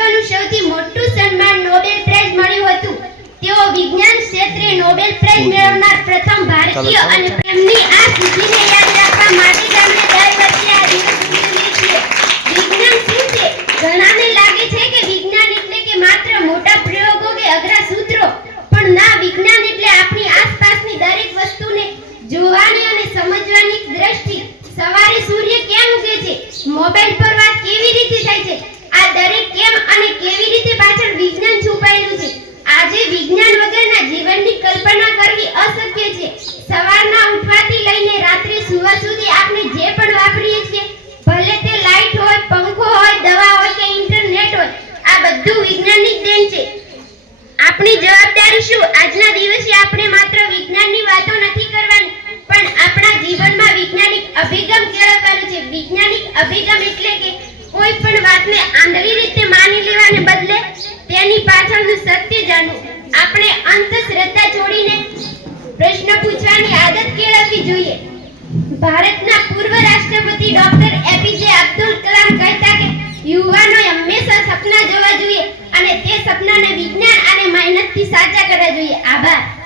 વિશ્વનું સૌથી મોટું સન્માન નોબેલ પ્રાઇઝ મળ્યું હતું. તેઓ વિજ્ઞાન ક્ષેત્રે નોબેલ પ્રાઇઝ મેળવનાર પ્રથમ ભારતીય અને તેમની આ સિદ્ધિને યાદ રાખવા માટે જ અમે દર વર્ષે આ દિવસ ઉજવીએ છીએ. વિજ્ઞાન શું છે? ઘણાને લાગે છે કે વિજ્ઞાન એટલે કે માત્ર મોટા પ્રયોગો કે અઘરા સૂત્રો, પણ ના, વિજ્ઞાન એટલે આપણી આસપાસની દરેક વસ્તુને જોવાની અને સમજવાની દ્રષ્ટિ. સવારે સૂર્ય કેમ ઉગે છે? મોબાઈલ પર વાત કેવી રીતે થાય છે? આ દરેક કેમ અને કેવી રીતે પાછળ વિજ્ઞાન છુપાયેલું છે. આજે વિજ્ઞાન વગરના જીવનની કલ્પના કરવી અશક્ય છે. સવારના ઉઠવાથી લઈને રાત્રે સૂવા સુધી આપણે જે પણ વાપરીએ છીએ, ભલે તે લાઈટ હોય, પંખો હોય, દવા હોય કે ઇન્ટરનેટ હોય, આ બધું વિજ્ઞાનની જ દેન છે. આપણી જવાબદારી શું? આજના દિવસે આપણે માત્ર વિજ્ઞાનની વાતો નથી કરવાની, પણ આપણા જીવનમાં વૈજ્ઞાનિક અભિગમ કેળવવાનો છે. વૈજ્ઞાનિક અભિગમ એટલે કે કોઈ પણ વાતને આંધળી રીતે માની લેવાને બદલે તેની પાછળનું સત્ય જાણવું. આપણે અંધશ્રદ્ધા છોડીને પ્રશ્ન પૂછવાની આદત કેળવવી જોઈએ. ભારતના પૂર્વ રાષ્ટ્રપતિ ડોક્ટર એપીજે અબ્દુલ કલામ કહેતા કે યુવાનોએ હંમેશા સપના જોવા જોઈએ અને તે સપનાને વિજ્ઞાન અને મહેનતથી સાચા કરવા જોઈએ. આભાર.